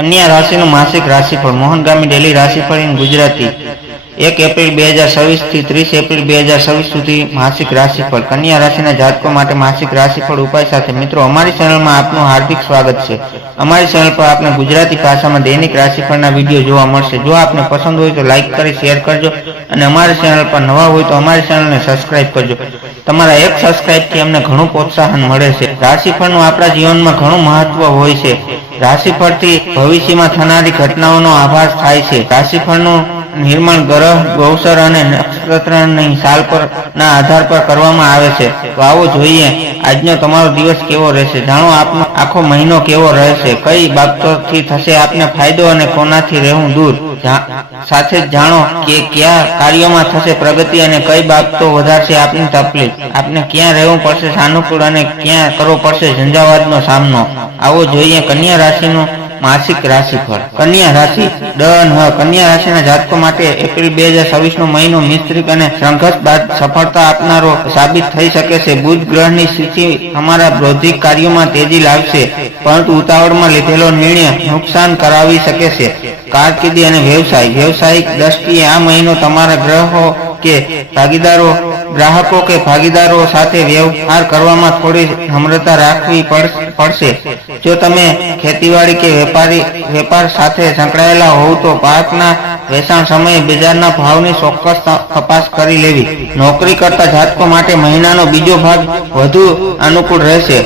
कन्या राशि मासिक राशिफल मोहनगामी डेली राशिफल इन गुजराती 1 एप्रिल 2026 થી 30 एप्रिल 2026 सुधी मासिक राशिफल कन्या राशि जातकों माटे मासिक राशिफल उपाय साथे मित्रों अमारी चेनल में आपनु हार्दिक स्वागत है। अमारी चेनल पर आपने गुजराती भाषा में दैनिक राशिफल वीडियो जोवा मळशे। जो आपने पसंद हो तो लाइक करी शेर करजो और अमारी चेनल पर नवा हो तो अमारी चेनल ने सब्सक्राइब करजो। तमारा एक सब्सक्राइब थी अमने घणुं प्रोत्साहन मळे छे। राशिफळनुं आपणा जीवनमां घणुं महत्व होय छे। राशिफळ थी भविष्यमां थनारी घटनाओनो आभास थाय छे। राशिफळनुं निर्माण ग्रह गोचर અને નક્ષત્રની સાલ પર ના આધાર પર કરવામાં આવે છે। તો આવો જોઈએ આજનો તમારો દિવસ કેવો રહેશે, જાણો આપનો આખો મહિનો કેવો રહેશે, કઈ બાબતોથી થશે આપને ફાયદો અને કોનાથી રહેવું દૂર, સાથે જ જાણો કે કયા કાર્યોમાં થશે પ્રગતિ અને કઈ બાબતો વધારશે આપની તકલીફ, આપને ક્યાં રહેવું પડશે સાનુકૂળ અને ક્યાં કરવો પડશે ઝંઝાવાતનો સામનો। આવો જોઈએ કન્યા રાશિનું मासिक राशिफल। कन्या राशि डन कन्या राशि जातकों माटे एप्रिल 2026 नो महीनो मिश्रित और संघर्ष बाद सफलता आपनारो साबित थई शके छे। बुध ग्रहनी स्थिति हमारा बौद्धिक कार्यों में तेजी लावशे, परंतु उतावळ में लीधेलो निर्णय नुकसान करावी शके छे। कारकिर्दी और व्यवसाय व्यवसायिक दृष्टिए आ महीनो तमारा ग्रहों के भागीदारों ग्राहकों के भागीदारों साथे व्यवहार करवामां थोड़ी नम्रता राखवी पड़शे। जो तमे खेतीवाड़ी के वेपार साथे संकळायेला होव तो पाकना वेचाण समय बजारना भावनी चोक्कस तपास करी लेवी। नौकरी करता जातकों माटे महीनानो बीजो भाग वधु अनुकूल रहेशे।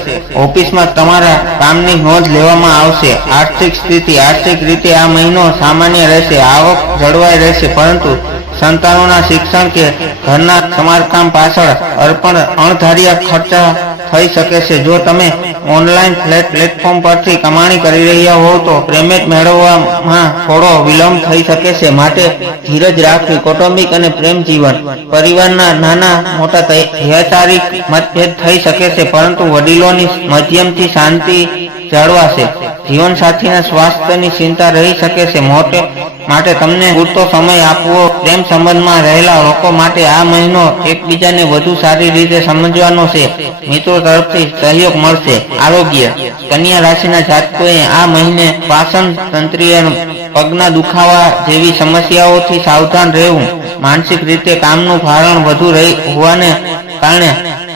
ऑफिसमां तमारा कामनी नोंध लेवामां आवशे। आर्थिक स्थिति आर्थिक रीते आ महीनो सामान्य रहेशे। आवक जळवाई रहेशे, परंतु संतानों शिक्षण के घरना समारकाम पाछळ अर्पण अणधार्या खर्चा थई शके छे। जो तमे ऑनलाइन प्लेटफॉर्म परथी कमाणी करी रह्या हो तो पेमेंट मेळववामां थोड़ो विलंब थई शके छे, माटे धीरज राखवी। कौटुंबिक अने प्रेम जीवन परिवारना नाना मोटा वैचारिक मतभेद थई शके छे, परंतु वडीलोनी मध्यमथी शांति जळवाशे। जीवन साथीना स्वास्थ्यनी चिंता रही शके छे, माटे तमने पूरतो समय आपवो। प्रेम संबंधमां रहेला लोको माटे आ महीनो एकबीजाने वधु सारी रीते समजवानो छे। मित्रों तरफथी सहयोग मळशे। आरोग्य कन्या राशिना जातकोए आ महीने पाचन तंत्रीय पगना दुखावा जेवी समस्याओथी सावधान रहेवुं। मानसिक रीते कामनुं भारण वधु होवाने कारणे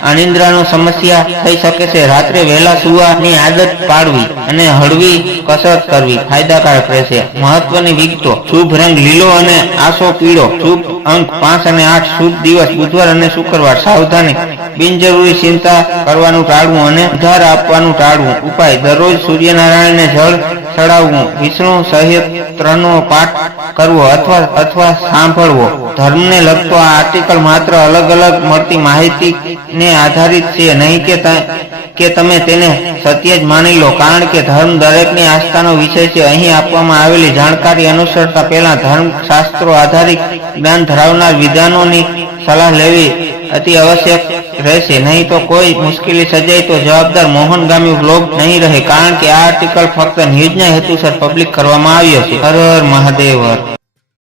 अनिद्रानो समस्या थई शके छे। रात्रे वहेला सुवानी आदत पाडवी अने हळवी कसरत करवी फायदाकारक रहेशे। महत्वनी विगतो शुभ रंग लीलो अने आसो पीळो। शुभ अंक 5 અને 8। शुभ दिवस बुधवार અને शुक्रवार। सावधानी बिनजरूरी चिंता करवानुं टाळवुं अने उधार आपवानुं टाळवुं। उपाय दररोज सूर्यनारायणने जल चढ़ाववुं, विष्णु सहस्त्रनो पाठ करवो अथवा सांभळवो। धर्मने लगतो आ आर्टिकल मात्र अलग अलग मळती माहिती ने आधारित छे, नहीं के तमे तेने सत्य ज मानी लो, कारण के धर्म दरेकनी आस्थानो विषय छे। અહીં આપવામાં આવેલી જાણકારી અનુસરતા પહેલા ધર્મ શાસ્ત્રો આધારિત જ્ઞાન ધરાવનાર વિદ્વાનોની સલાહ લેવી અતિ આવશ્યક રહેશે, નહીં તો કોઈ મુશ્કેલી સર્જાય તો જવાબદાર મોહનગામી વ્લોગ નહીં રહે, કારણ કે આ આર્ટિકલ ફક્ત ન્યૂઝના હેતુસર પબ્લિક કરવામાં આવ્યો છે। હર હર મહાદેવ।